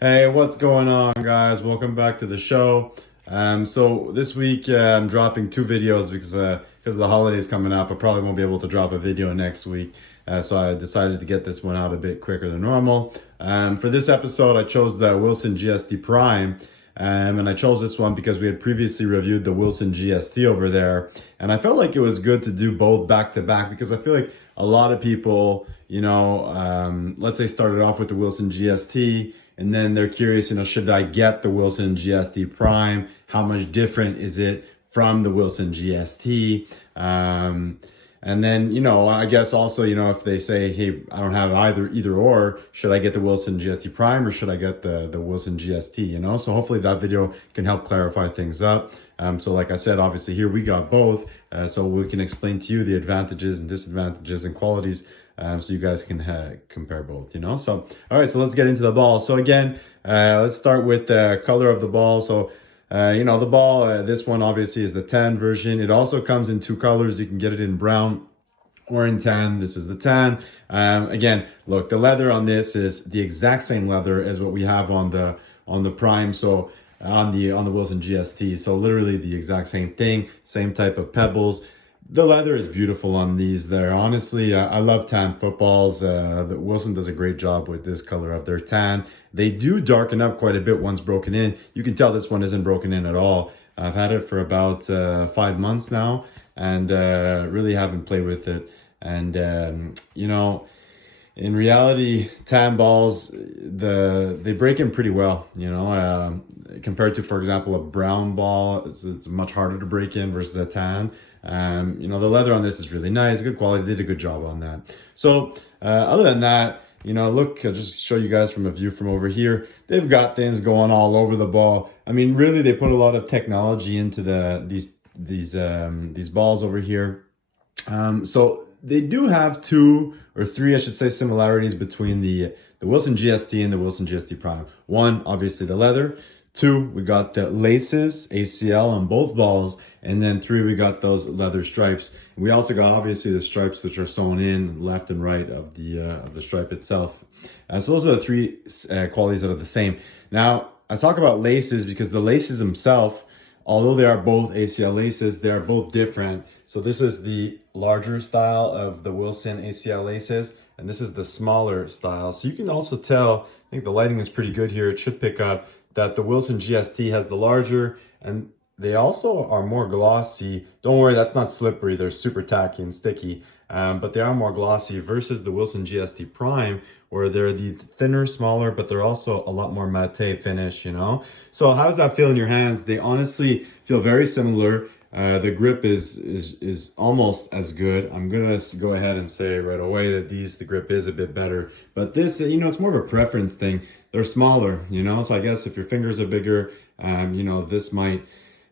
Hey, what's going on, guys? Welcome back to the show. So this week I'm dropping two videos because of the holidays coming up. I probably won't be able to drop a video next week, so I decided to get this one out a bit quicker than normal. For this episode, I chose the Wilson GST Prime, and I chose this one because we had previously reviewed the Wilson GST over there, and I felt like it was good to do both back to back because I feel like a lot of people, let's say started off with the Wilson GST. And then they're curious, should I get the Wilson GST Prime? How much different is it from the Wilson GST? And then, I guess also, if they say, hey, I don't have either or, should I get the Wilson GST Prime or should I get the Wilson GST, So hopefully that video can help clarify things up. So like I said, obviously here we got both, so we can explain to you the advantages and disadvantages and qualities, so you guys can compare both, So, all right, so let's get into the ball. So again, let's start with the color of the ball. So, the ball, this one obviously is the tan version. It also comes in two colors. You can get it in brown or in tan. This is the tan. Again, look, the leather on this is the exact same leather as what we have on the Prime. So on the Wilson GST. So literally the exact same thing, same type of pebbles. The leather is beautiful on these there. Honestly, I love tan footballs. The Wilson does a great job with this color of their tan. They do darken up quite a bit once broken in. You can tell this one isn't broken in at all. I've had it for about 5 months now and really haven't played with it. And, in reality, tan balls, they break in pretty well, compared to, for example, a brown ball. It's much harder to break in versus a tan. The leather on this is really nice, good quality. They did a good job on that. So other than that, look, I'll just show you guys from a view from over here. They've got things going all over the ball. I mean, really, they put a lot of technology into these balls over here. So they do have two or three, I should say, similarities between the Wilson GST and the Wilson GST Prime. One, obviously the leather. Two, we got the laces, ACL on both balls. And then three, we got those leather stripes. And we also got obviously the stripes which are sewn in left and right of the stripe itself. So those are the three qualities that are the same. Now, I talk about laces because the laces themselves, although they are both ACL laces, they are both different. So this is the larger style of the Wilson ACL laces, and this is the smaller style. So you can also tell, I think the lighting is pretty good here. It should pick up that the Wilson GST has the larger, and they also are more glossy. Don't worry, that's not slippery. They're super tacky and sticky, but they are more glossy versus the Wilson GST Prime, where they're the thinner, smaller, but they're also a lot more matte finish, So how does that feel in your hands? They honestly feel very similar. The grip is almost as good. I'm gonna go ahead and say right away that the grip is a bit better. But this, it's more of a preference thing. They're smaller, so I guess if your fingers are bigger, this might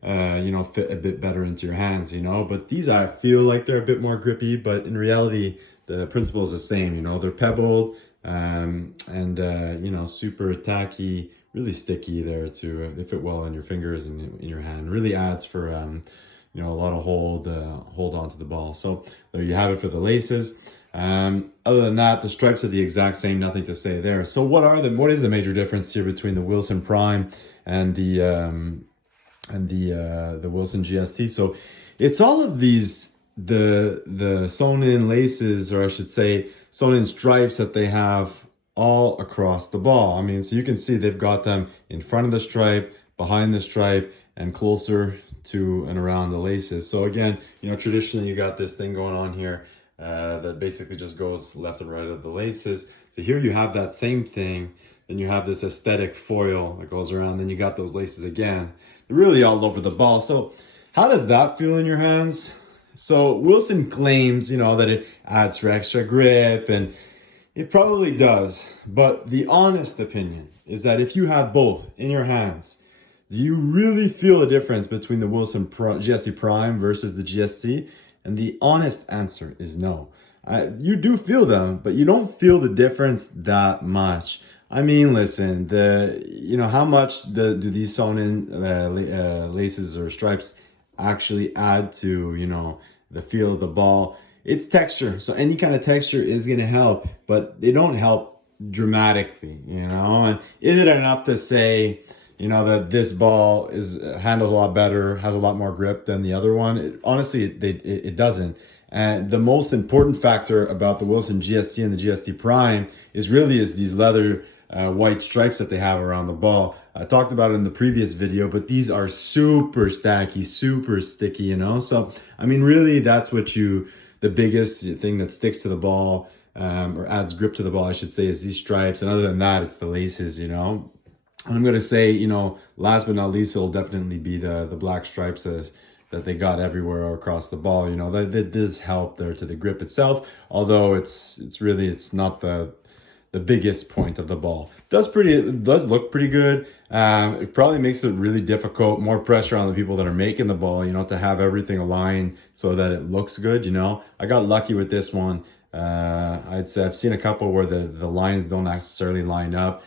fit a bit better into your hands, but these I feel like they're a bit more grippy, but in reality, the principle is the same, they're pebbled, super tacky, really sticky there too. They fit well on your fingers and in your hand. Really adds for, a lot of hold onto the ball. So there you have it for the laces. Other than that, the stripes are the exact same, nothing to say there. So what is the major difference here between the Wilson Prime and the Wilson GST? So it's all of these, the sewn in laces, or I should say sewn in stripes that they have all across the ball. I mean, so you can see they've got them in front of the stripe, behind the stripe, and closer to and around the laces. So again, traditionally you got this thing going on here that basically just goes left and right of the laces. So here you have that same thing. Then you have this aesthetic foil that goes around. Then you got those laces again. They're really all over the ball. So how does that feel in your hands? So Wilson claims, that it adds for extra grip, and it probably does. But the honest opinion is that if you have both in your hands, do you really feel the difference between the Wilson GST Prime versus the GST? And the honest answer is no. You do feel them, but you don't feel the difference that much. I mean, listen, how much do these sewn in laces or stripes actually add to, the feel of the ball? It's texture. So any kind of texture is going to help, but they don't help dramatically, and Is it enough to say, you know, that this ball handles a lot better, has a lot more grip than the other one? Honestly, it doesn't. And the most important factor about the Wilson GST and the GST Prime is these leather white stripes that they have around the ball. I talked about it in the previous video, but these are super stacky, super sticky, you know? So, I mean, really, that's the biggest thing that sticks to the ball, or adds grip to the ball, I should say, is these stripes. And other than that, it's the laces, you know? And I'm going to say, you know, last but not least, it'll definitely be the black stripes that they got everywhere across the ball. You know, that does help there to the grip itself, although it's not the biggest point of the ball. It does look pretty good. It probably makes it really difficult, more pressure on the people that are making the ball, you know, to have everything aligned so that it looks good, you know. I got lucky with this one. I'd say I've seen a couple where the lines don't necessarily line up,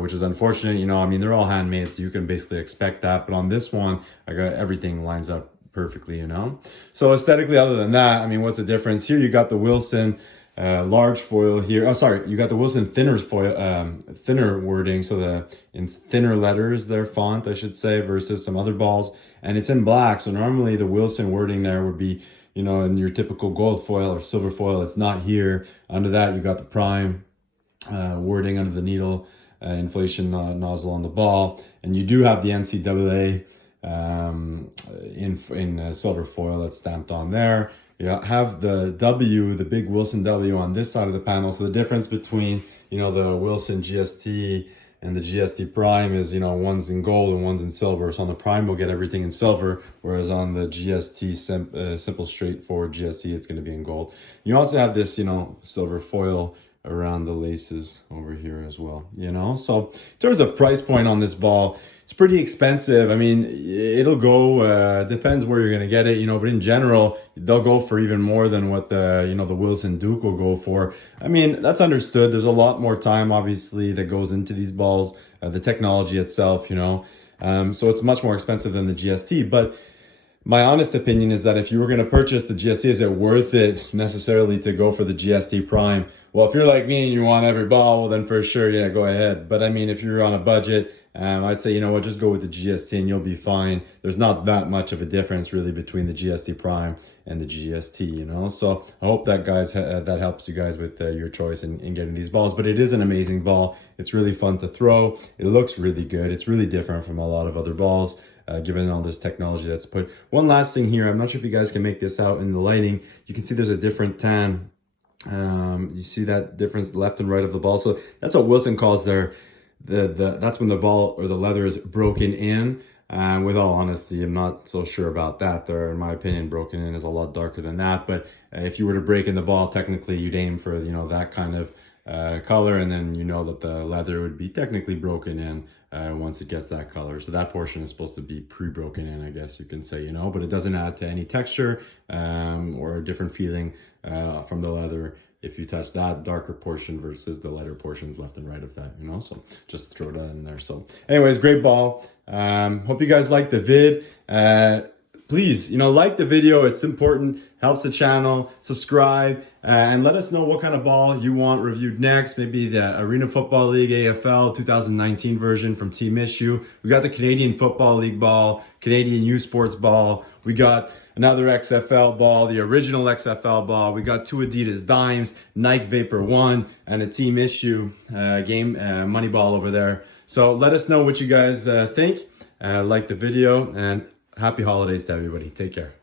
which is unfortunate. You know, I mean, they're all handmade, so you can basically expect that. But on this one, I got everything lines up perfectly, you know. So aesthetically, other than that, I mean, what's the difference? Here you got the Wilson large foil here. Oh, sorry, you got the Wilson thinner foil, thinner wording, so in thinner letters, their font, I should say, versus some other balls, and it's in black. So normally the Wilson wording there would be, you know, in your typical gold foil or silver foil. It's not here. Under that, you got the Prime wording under the needle inflation nozzle on the ball, and you do have the NCAA in silver foil that's stamped on there. You have the W, the big Wilson W on this side of the panel. So the difference between, you know, the Wilson GST and the GST Prime is, you know, one's in gold and one's in silver. So on the Prime, we'll get everything in silver, whereas on the GST, simple, straightforward GST, it's going to be in gold. You also have this, you know, silver foil around the laces over here as well, you know. So in terms of price point on this ball, it's pretty expensive. I mean, it'll go, depends where you're going to get it, you know, but in general, they'll go for even more than what the Wilson Duke will go for. I mean, that's understood. There's a lot more time, obviously, that goes into these balls, the technology itself, you know. So it's much more expensive than the GST. But my honest opinion is that if you were going to purchase the GST, is it worth it necessarily to go for the GST Prime? Well, if you're like me and you want every ball, well, then for sure, yeah, go ahead. But I mean, if you're on a budget, I'd say, you know what, just go with the GST and you'll be fine. There's not that much of a difference really between the GST Prime and the GST, you know. So I hope that, guys, that helps you guys with your choice in getting these balls. But it is an amazing ball. It's really fun to throw. It looks really good. It's really different from a lot of other balls. Given all this technology that's put. One last thing here, I'm not sure if you guys can make this out in the lighting. You can see there's a different tan. You see that difference left and right of the ball. So that's what Wilson calls that's when the ball or the leather is broken in. With all honesty, I'm not so sure about that. There, in my opinion, broken in is a lot darker than that. But if you were to break in the ball, technically you'd aim for, you know, that kind of color, and then you know that the leather would be technically broken in once it gets that color. So that portion is supposed to be pre-broken in, I guess you can say, you know, but it doesn't add to any texture or a different feeling from the leather if you touch that darker portion versus the lighter portions left and right of that, you know. So just throw that in there. So anyways, great ball. Hope you guys liked the vid. Please, you know, like the video. It's important, helps the channel. Subscribe and let us know what kind of ball you want reviewed next. Maybe the Arena Football League AFL 2019 version from Team Issue. We got the Canadian Football League ball, Canadian U Sports ball. We got another XFL ball, the original XFL ball. We got two Adidas Dimes, Nike Vapor 1, and a Team Issue game money ball over there. So let us know what you guys think. Like the video, and happy holidays to everybody. Take care.